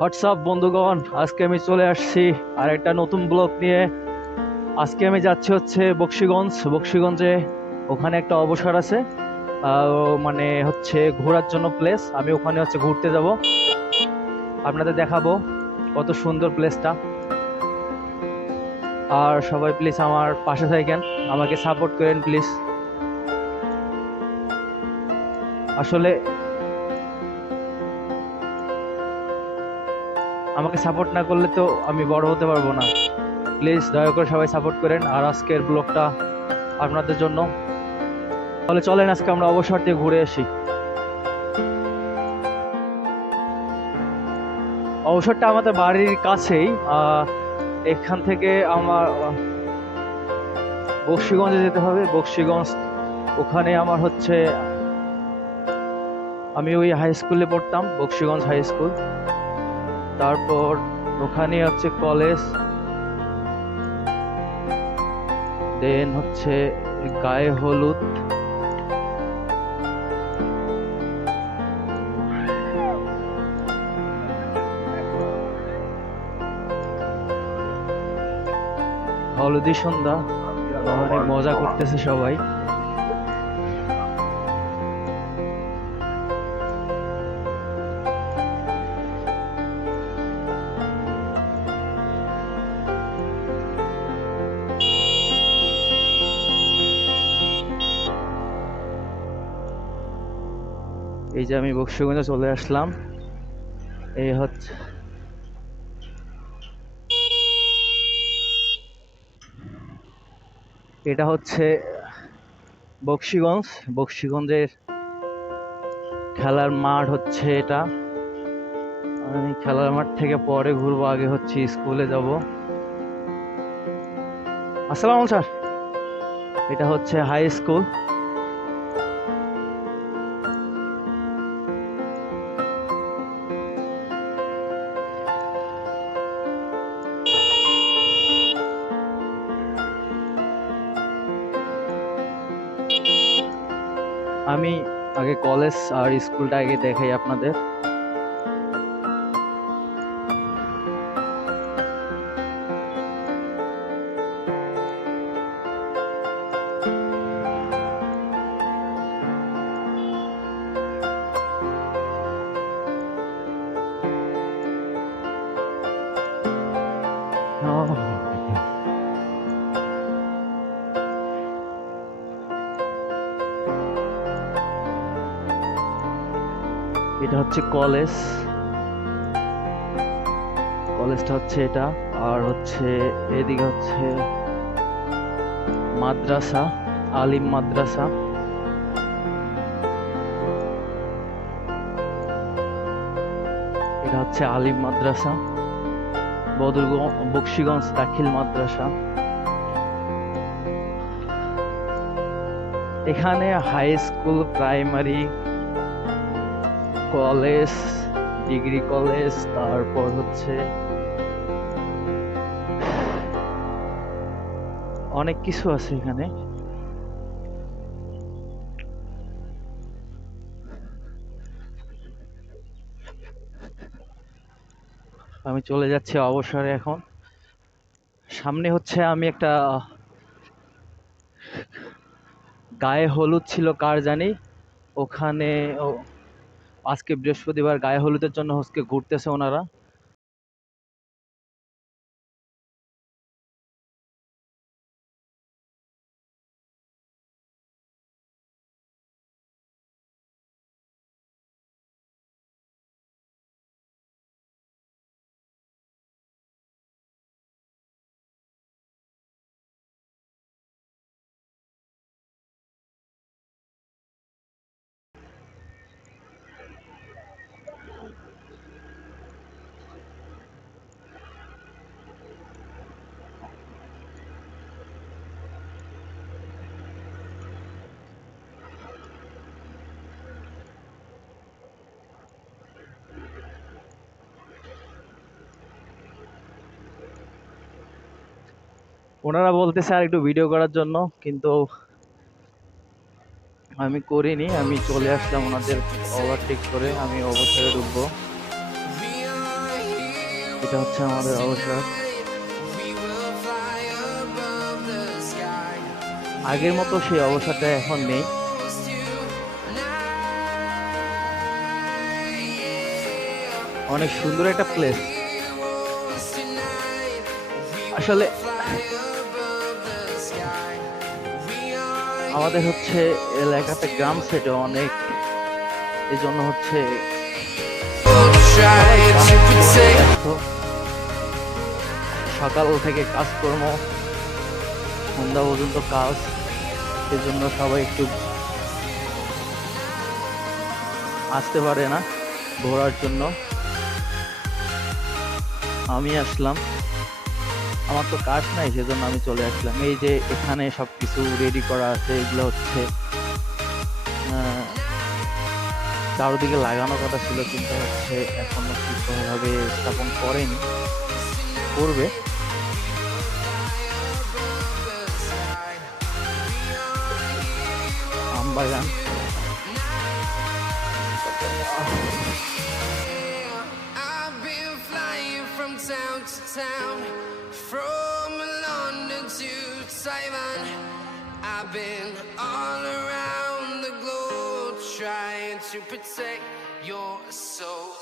WhatsApp বন্ধুগণ, আজকে আমি চলে আসছি আর একটা নতুন ব্লগ নিয়ে। আজকে আমি যাচ্ছি হচ্ছে বক্সিগঞ্জে। ওখানে একটা অবসর আছে, মানে হচ্ছে ঘোরার জন্য প্লেস। আমি ওখানে হচ্ছে ঘুরতে যাব, আপনাদের দেখাবো কত সুন্দর প্লেসটা। আর সবাই প্লিজ আমার পাশে থাকেন, আমাকে সাপোর্ট করেন প্লিজ। আসলে আমাকে সাপোর্ট না করলে তো আমি বড় হতে পারবো না। প্লিজ দয়া করে সবাই সাপোর্ট করেন। আর আজকের ব্লগটা আপনাদের জন্য। তাহলে চলেন আজকে আমরা অবসর দিয়ে ঘুরে আসি। অবসরটা আমাদের বাড়ির কাছেই। এখান থেকে আমার বক্সিগঞ্জে যেতে হবে। বক্সিগঞ্জ ওখানে আমার হচ্ছে, আমি ওই হাই স্কুলে পড়তাম, বক্সিগঞ্জ হাই স্কুল। তারপর ওখানে হচ্ছে কলেজ, দেন হচ্ছে গায়ে হলুদ, হলুদি সন্ধ্যা, অনেক মজা করতেছে সবাই। এই যে আমি বক্সিগঞ্জে চলে আসলাম। এই হচ্ছে, এটা হচ্ছে বক্সিগঞ্জের খেলার মাঠ হচ্ছে এটা। আমি খেলার মাঠ থেকে পরে ঘুরবো, আগে হচ্ছে স্কুলে যাব। আসসালাম স্যার। এটা হচ্ছে হাই স্কুল। আমি আগে কলেজ আর স্কুলটা আগে দেখাই আপনাদের। এটা হচ্ছে কলেজটা হচ্ছে এটা। আর হচ্ছে এদিকে হচ্ছে মাদ্রাসা, আলিম মাদ্রাসা। এটা হচ্ছে আলিম মাদ্রাসা, বক্সিগঞ্জ দাখিল মাদ্রাসা। এখানে high school, primary, college, degree college, তারপর হচ্ছে অনেক কিছু আছে এখানে। আমি চলে যাচ্ছি অবসরে এখন। সামনে হচ্ছে আমি একটা গায়ে হলুদ ছিল কার জানি, ওখানে আজকে বৃহস্পতিবার গায়ে হলুদের জন্য হচ্ছে ঘুরতেছে ওনারা। ওনারা বলতেছে আর একটু ভিডিও করার জন্য, কিন্তু আমি করিনি। আমি চলে আসলাম ওনাদের ওভারটেক করে, আমি অবসরে ঢুকবো। এটা হচ্ছে আমাদের অবসর। আগের মতো সেই অবসরটা এখন নেই। অনেক সুন্দর একটা প্লেস আসলে। আমাদের হচ্ছে এলাকাতে গ্রাম সেটে অনেক, এই জন্য হচ্ছে সকাল থেকে কাজকর্ম, সন্ধ্যা পর্যন্ত কাজ, এই জন্য সবাই একটু আসতে পারে না ঘোরার জন্য। আমি আসলাম, আমার তো কাজ নাই, সেজন্য আমি চলে আসলাম। এই যে এখানে সবকিছু রেডি করা আছে, এগুলো হচ্ছে চারদিকে লাগানো কথা ছিল, কিন্তু হচ্ছে এখনো ঠিকভাবে স্থাপন করেনি, করবে। আমবাগান from London to Taiwan. I've been all around the globe trying to protect your soul.